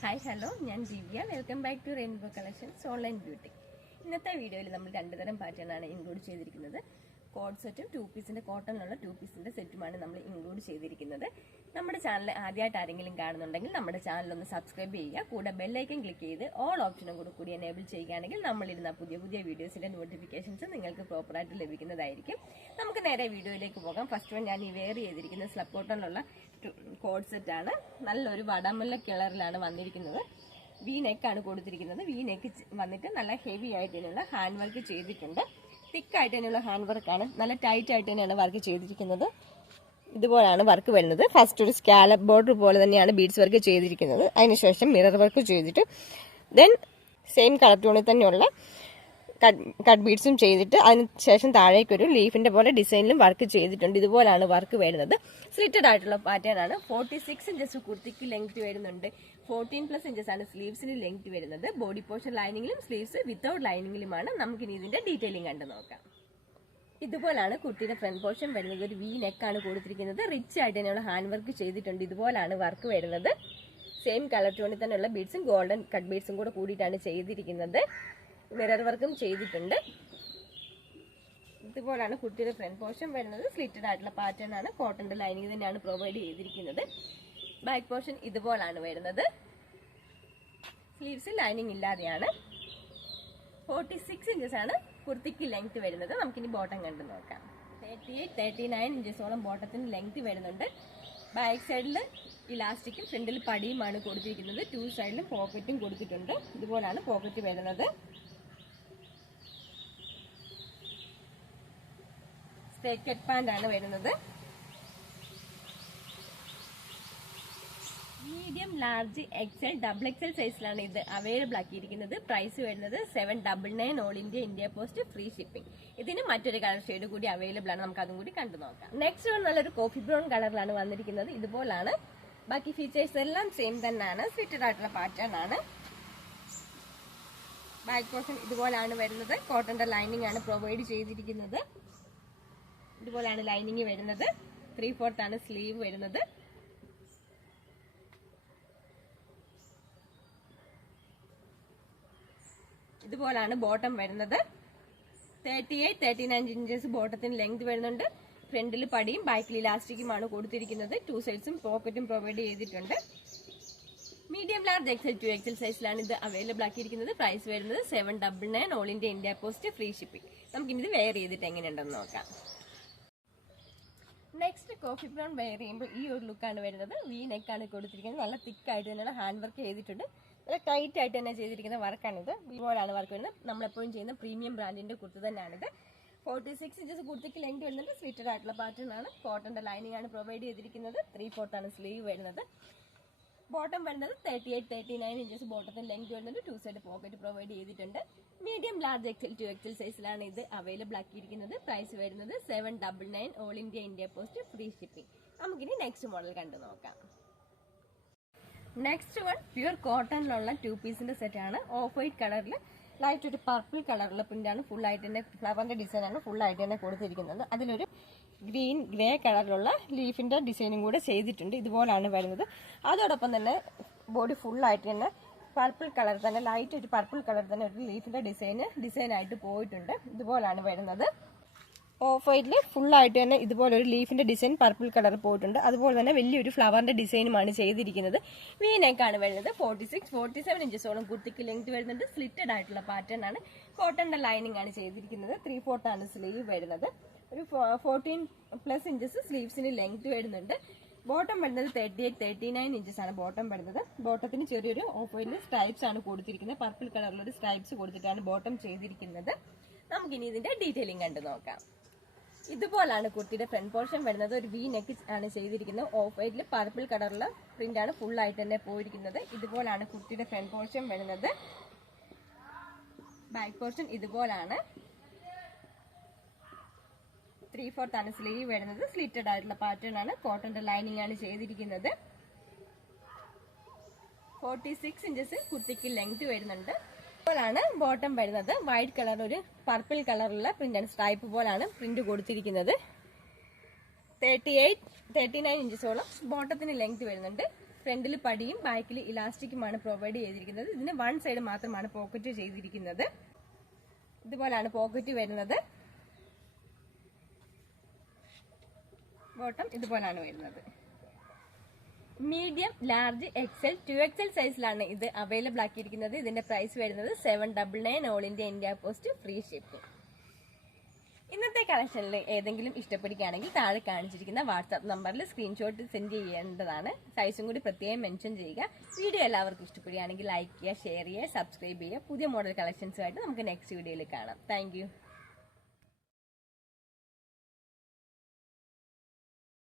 Hi hello, ഞാൻ Divya. Welcome back to rainbow collections online beauty. ഇന്നത്തെ വീഡിയോയിൽ നമ്മൾ രണ്ട് തരം പാറ്റേൺ ആണ് ഇൻക്ലൂഡ് ചെയ്തിരിക്കുന്നത്. കോഡ് സെറ്റും 2 പീസിന്റെ കോട്ടണിലുള്ള 2 പീസിന്റെ സെറ്റുമാണ് നമ്മൾ ഇൻക്ലൂഡ് ചെയ്തിരിക്കുന്നത്. നമ്മുടെ ചാനൽ ആദ്യമായിട്ട് ആരെങ്കിലും കാണുന്നുണ്ടെങ്കിൽ നമ്മുടെ ചാനൽ ഒന്ന് സബ്സ്ക്രൈബ് ചെയ്യുക. കൂടെ ബെല്ലൈക്കൻ ക്ലിക്ക് ചെയ്ത് ഓൾ ഓപ്ഷനും കൂടി എനേബിൾ ചെയ്യുകയാണെങ്കിൽ നമ്മളിരുന്ന പുതിയ വീഡിയോസിന്റെ നോട്ടിഫിക്കേഷൻസ് നിങ്ങൾക്ക് പ്രോപ്പറായിട്ട് ലഭിക്കുന്നതായിരിക്കും. നമുക്ക് നേരെ വീഡിയോയിലേക്ക് പോകാം. ഫസ്റ്റ് വൺ ഞാൻ ഈ വെയർ ചെയ്തിരിക്കുന്ന സ്ലബ് കോട്ടണിലുള്ള കോഡ് സെറ്റ് ആണ്. നല്ലൊരു വടമല്ല കളറിലാണ് വന്നിരിക്കുന്നത്. വി നെക്ക് ആണ് കൊടുത്തിരിക്കുന്നത്. വി നെക്ക് വന്നിട്ട് നല്ല ഹെവി ആയിട്ട് തന്നെയുള്ള ഹാൻഡ് വർക്ക് ചെയ്തിട്ടുണ്ട്. തിക്ക് ആയിട്ട് തന്നെയുള്ള ഹാൻഡ് വർക്കാണ്. നല്ല ടൈറ്റ് ആയിട്ട് തന്നെയാണ് വർക്ക് ചെയ്തിരിക്കുന്നത്. ഇതുപോലെയാണ് വർക്ക് വരുന്നത്. ഫസ്റ്റ് ഒരു സ്കാലപ്പ് ബോർഡർ പോലെ തന്നെയാണ് ബീഡ്സ് വർക്ക് ചെയ്തിരിക്കുന്നത്. അതിനുശേഷം മിറർ വർക്ക് ചെയ്തിട്ട് ദെൻ സെയിം കളർ ടോണിൽ തന്നെയുള്ള കട്ട് ബീഡ്സും ചെയ്തിട്ട് അതിനുശേഷം താഴേക്കൊരു ലീഫിന്റെ പോലെ ഡിസൈനിലും വർക്ക് ചെയ്തിട്ടുണ്ട്. ഇതുപോലാണ് വർക്ക് വരുന്നത്. സ്ലിറ്റഡ് ആയിട്ടുള്ള പാറ്റേൺ ആണ്. 46 ഇഞ്ചസ് കുർത്തിക്ക് ലെങ്ത് വരുന്നുണ്ട്. 14+ ഇഞ്ചസ് ആണ് സ്ലീവ്സിന് ലെങ്ത് വരുന്നത്. ബോഡി പോർഷൻ ലൈനിങ്ങിലും സ്ലീവ്സ് വിത്തൗട്ട് ലൈനിങ്ങിലുമാണ്. നമുക്കിനി ഇതിന്റെ ഡീറ്റെയിലിംഗ് കണ്ടു നോക്കാം. ഇതുപോലാണ് കുർത്തിയുടെ ഫ്രണ്ട് പോർഷൻ വരുന്നത്. ഒരു വി നെക്കാണ് കൊടുത്തിരിക്കുന്നത്. റിച്ച് ആയിട്ട് തന്നെയുള്ള ഹാൻഡ് വർക്ക് ചെയ്തിട്ടുണ്ട്. ഇതുപോലാണ് വർക്ക് വരുന്നത്. സെയിം കളർ ടോണിൽ തന്നെയുള്ള ബീഡ്സും ഗോൾഡൻ കട്ട് ബീഡ്സും കൂടെ കൂടിയിട്ടാണ് ചെയ്തിരിക്കുന്നത്. മിറർ വർക്കും ചെയ്തിട്ടുണ്ട്. ഇതുപോലാണ് കുർത്തിയുടെ ഫ്രണ്ട് പോർഷൻ വരുന്നത്. സ്ലിറ്റഡ് ആയിട്ടുള്ള പാറ്റേൺ ആണ്. കോട്ടന്റെ ലൈനിങ് തന്നെയാണ് പ്രൊവൈഡ് ചെയ്തിരിക്കുന്നത്. ബാക്ക് പോർഷൻ ഇതുപോലാണ് വരുന്നത്. സ്ലീവ്സ് ലൈനിങ് ഇല്ലാതെയാണ്. 46 ഇഞ്ചസ് ആണ് കുർത്തിക്ക് ലെങ്ത് വരുന്നത്. നമുക്കിനി ബോട്ടം കണ്ടു നോക്കാം. 38-39 ഇഞ്ചസോളം ബോട്ടത്തിന് ലെങ്ത് വരുന്നുണ്ട്. ബാക്ക് സൈഡിൽ ഇലാസ്റ്റിക്കും ഫ്രണ്ടിൽ പടിയുമാണ് കൊടുത്തിരിക്കുന്നത്. 2 സൈഡിലും പോക്കറ്റും കൊടുത്തിട്ടുണ്ട്. ഇതുപോലാണ് പോക്കറ്റ് വരുന്നത്. സ്ട്രൈറ്റ് കട്ട് പാന്റ് ആണ് വരുന്നത്. Medium, large, XL, double XL സൈസിലാണ് ഇത് അവൈലബിൾ ആക്കിയിരിക്കുന്നത്. പ്രൈസ് വരുന്നത് 799 all India post free shipping. ഇതിന് മറ്റൊരു കളർ ഷെയ്ഡ് കൂടി അവൈലബിൾ ആണ്. നമുക്ക് അതും കൂടി കണ്ടു നോക്കാം. നെക്സ്റ്റ് വൺ നല്ലൊരു കോഫി ബ്രൗൺ കളറിലാണ് വന്നിരിക്കുന്നത്. ഇതുപോലാണ്. ബാക്കി ഫീച്ചേഴ്സ് എല്ലാം സെയിം തന്നെയാണ്. സ്ലിറ്റഡ് ആയിട്ടുള്ള പാറ്റേൺ ആണ്. ബാക്ക് പോർഷൻ ഇതുപോലാണ് വരുന്നത്. കോട്ടന്റെ ലൈനിങ് ആണ് പ്രൊവൈഡ് ചെയ്തിരിക്കുന്നത്. ഇതുപോലാണ് ലൈനിങ് വരുന്നത്. 3/4 ആണ് സ്ലീവ് വരുന്നത്. ഇതുപോലാണ് ബോട്ടം വരുന്നത്. 38-39 ഇഞ്ചസ് ബോട്ടത്തിന് ലെങ്ത് വരുന്നുണ്ട്. ഫ്രണ്ടിൽ പടിയും ബാക്കിൽ ഇലാസ്റ്റിക്കുമാണ് കൊടുത്തിരിക്കുന്നത്. 2 സൈഡ്സും പോക്കറ്റും പ്രൊവൈഡ് ചെയ്തിട്ടുണ്ട്. മീഡിയം, ലാർജ്, എക്സൽ, 2XL സൈസിലാണ് ഇത് അവൈലബിൾ ആക്കിയിരിക്കുന്നത്. പ്രൈസ് വരുന്നത് 799 all India post free shipping. നമുക്കിനി ഇത് വെയർ ചെയ്തിട്ട് എങ്ങനെയുണ്ടെന്ന് നോക്കാം. നെക്സ്റ്റ് കോഫി ബ്രൗൺ വെയർ ചെയ്യുമ്പോൾ ഈ ഒരു ലുക്കാണ് വരുന്നത്. വി നെക്കാണ് കൊടുത്തിരിക്കുന്നത്. നല്ല തിക്കായിട്ട് തന്നെയാണ് ഹാൻഡ് വർക്ക് ചെയ്തിട്ടുണ്ട്. നല്ല ടൈറ്റ് ആയിട്ട് തന്നെ ചെയ്തിരിക്കുന്ന വർക്കാണിത്. ഇതുപോലാണ് വർക്ക് വരുന്നത്. നമ്മളെപ്പോഴും ചെയ്യുന്ന പ്രീമിയം ബ്രാൻഡിന്റെ കുർത്തി തന്നെയാണിത്. 46 ഇഞ്ചസ് കുർത്തിക്ക് ലെങ്ത് വരുന്നുണ്ട്. സ്ലിറ്റഡ് ആയിട്ടുള്ള പാറ്റേൺ ആണ്. കോട്ടന്റെ ലൈനിങ് ആണ് പ്രൊവൈഡ് ചെയ്തിരിക്കുന്നത്. 3/4 ആണ് സ്ലീവ് വരുന്നത്. ബോട്ടം വരുന്നത് 38-39 ഇഞ്ചസ് ബോട്ടത്തിന് ലെങ്ത് വരുന്നുണ്ട്. 2 സൈഡ് പോക്കറ്റ് പ്രൊവൈഡ് ചെയ്തിട്ടുണ്ട്. മീഡിയം, ലാർജ്, എക്സൽ, 2XL സൈസിലാണ് ഇത് അവൈലബിൾ ആക്കിയിരിക്കുന്നത്. പ്രൈസ് വരുന്നത് 799 all India post free shipping. നമുക്കിനി നെക്സ്റ്റ് മോഡൽ കണ്ടു നോക്കാം. നെക്സ്റ്റ് വൺ പ്യൂർ കോട്ടണിലുള്ള 2 പീസിന്റെ സെറ്റ് ആണ്. ഓഫ് വൈറ്റ് കളറിൽ ലൈറ്റ് ഒരു പർപ്പിൾ കളറിലുള്ള പ്രിന്റാണ്. ഫുൾ ആയിട്ട് തന്നെ ഫ്ലവറിന്റെ ഡിസൈൻ ആണ് ഫുൾ ആയിട്ട് തന്നെ കൊടുത്തിരിക്കുന്നത്. അതിലൊരു ഗ്രേ കളറിലുള്ള ലീഫിന്റെ ഡിസൈനും കൂടെ ചെയ്തിട്ടുണ്ട്. ഇതുപോലാണ് വരുന്നത്. അതോടൊപ്പം തന്നെ ബോഡി ഫുൾ ആയിട്ട് തന്നെ പർപ്പിൾ കളർ തന്നെ ലൈറ്റ് ഒരു പർപ്പിൾ കളർ തന്നെ ഒരു ലീഫിന്റെ ഡിസൈൻ ആയിട്ട് പോയിട്ടുണ്ട്. ഇതുപോലാണ് വരുന്നത്. ഓഫ് വൈറ്റിൽ ഫുൾ ആയിട്ട് തന്നെ ഇതുപോലെ ഒരു ലീഫിന്റെ ഡിസൈൻ പർപ്പിൾ കളർ പോയിട്ടുണ്ട്. അതുപോലെ തന്നെ വലിയൊരു ഫ്ലവറിന്റെ ഡിസൈനുമാണ് ചെയ്തിരിക്കുന്നത്. വി നെക്കാണ് വരുന്നത്. 46-47 ഇഞ്ചസോളം കുർത്തിക്ക് ലെങ്ത് വരുന്നുണ്ട്. സ്ലിറ്റഡ് ആയിട്ടുള്ള പാറ്റേൺ ആണ്. കോട്ടന്റെ ലൈനിങ് ആണ് ചെയ്തിരിക്കുന്നത്. 3/4 ആണ് സ്ലീവ് വരുന്നത്. ഒരു 14+ ഇഞ്ചസ് സ്ലീവ്സിന് ലെങ്ത് വരുന്നുണ്ട്. ബോട്ടം വരുന്നത് 38-39 ഇഞ്ചസ് ആണ് ബോട്ടം വരുന്നത്. ബോട്ടത്തിന് ചെറിയൊരു ഓഫ് വൈറ്റിൽ സ്ട്രൈപ്സ് ആണ് കൊടുത്തിരിക്കുന്നത്. പർപ്പിൾ കളറിലൊരു സ്ട്രൈപ്സ് കൊടുത്തിട്ടാണ് ബോട്ടം ചെയ്തിരിക്കുന്നത്. നമുക്കിനി ഇതിന്റെ ഡീറ്റെയിലിംഗ് കണ്ടു നോക്കാം. ഇതുപോലാണ് കുർത്തിയുടെ ഫ്രണ്ട് പോർഷൻ വരുന്നത്. ഒരു വി നെക്ക് ആണ് ചെയ്തിരിക്കുന്നത്. ഓഫ് വൈറ്റിൽ പർപ്പിൾ കളറുള്ള പ്രിന്റ് ആണ് ഫുൾ ആയിട്ട് തന്നെ പോയിരിക്കുന്നത്. ഇതുപോലാണ് കുർത്തിയുടെ ഫ്രണ്ട് പോർഷൻ വരുന്നത്. ബാക്ക് പോർഷൻ ഇതുപോലാണ്. 3/4 ആണ് സ്ലീവ് വരുന്നത്. സ്ലിറ്റഡ് ആയിട്ടുള്ള പാറ്റേൺ ആണ്. കോട്ടന്റെ ലൈനിങ് ആണ് ചെയ്തിരിക്കുന്നത്. 46 ഇഞ്ചസ് കുർത്തിക്ക് ലെങ്ത് വരുന്നുണ്ട്. പോലാണ് ബോട്ടം വരുന്നത്. വൈറ്റ് കളർ ഒരു പർപ്പിൾ കളറുള്ള പ്രിന്റ് സ്ട്രൈപ്പ് പോലാണ് പ്രിന്റ് കൊടുത്തിരിക്കുന്നത്. 38-39 ഇഞ്ചസോളം ബോട്ടത്തിന് ലെങ്ത് വരുന്നുണ്ട്. ഫ്രണ്ടിൽ പടിയും ബാക്കിൽ ഇലാസ്റ്റിക്കുമാണ് പ്രൊവൈഡ് ചെയ്തിരിക്കുന്നത്. ഇതിന് വൺ സൈഡ് മാത്രമാണ് പോക്കറ്റ് ചെയ്തിരിക്കുന്നത്. ഇതുപോലാണ് പോക്കറ്റ് വരുന്നത്. ബോട്ടം ഇതുപോലാണ് വരുന്നത്. മീഡിയം, ലാർജ്, എക്സൽ, 2XL സൈസിലാണ് ഇത് അവൈലബിൾ ആക്കിയിരിക്കുന്നത്. ഇതിന്റെ പ്രൈസ് വരുന്നത് 799 all India India post free shipping. ഇന്നത്തെ കളക്ഷനിൽ ഏതെങ്കിലും ഇഷ്ടപ്പെടുകയാണെങ്കിൽ താഴെ കാണിച്ചിരിക്കുന്ന വാട്സാപ്പ് നമ്പറിൽ സ്ക്രീൻഷോട്ട് സെൻഡ് ചെയ്യേണ്ടതാണ്. സൈസും കൂടി പ്രത്യേകം മെൻഷൻ ചെയ്യുക. വീഡിയോ എല്ലാവർക്കും ഇഷ്ടപ്പെടുകയാണെങ്കിൽ ലൈക്ക് ചെയ്യുക, ഷെയർ ചെയ്യുക, സബ്സ്ക്രൈബ് ചെയ്യുക. പുതിയ മോഡൽ കളക്ഷൻസുമായിട്ട് നമുക്ക് നെക്സ്റ്റ് വീഡിയോയിൽ കാണാം. താങ്ക്